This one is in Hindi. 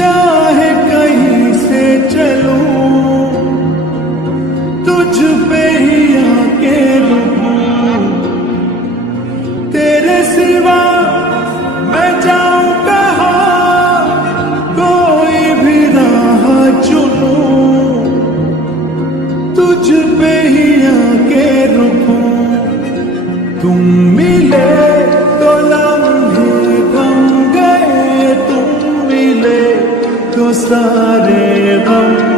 चाहे कहीं से चलूं, तुझ पे ही आके रुकूं। तेरे सिवा मैं जाऊं कहाँ, कोई भी राह चुनूं, तुझ पे ही आके रुकूं। तुम मिले तो लम्हे बन गए, तुम मिले तो सारे गम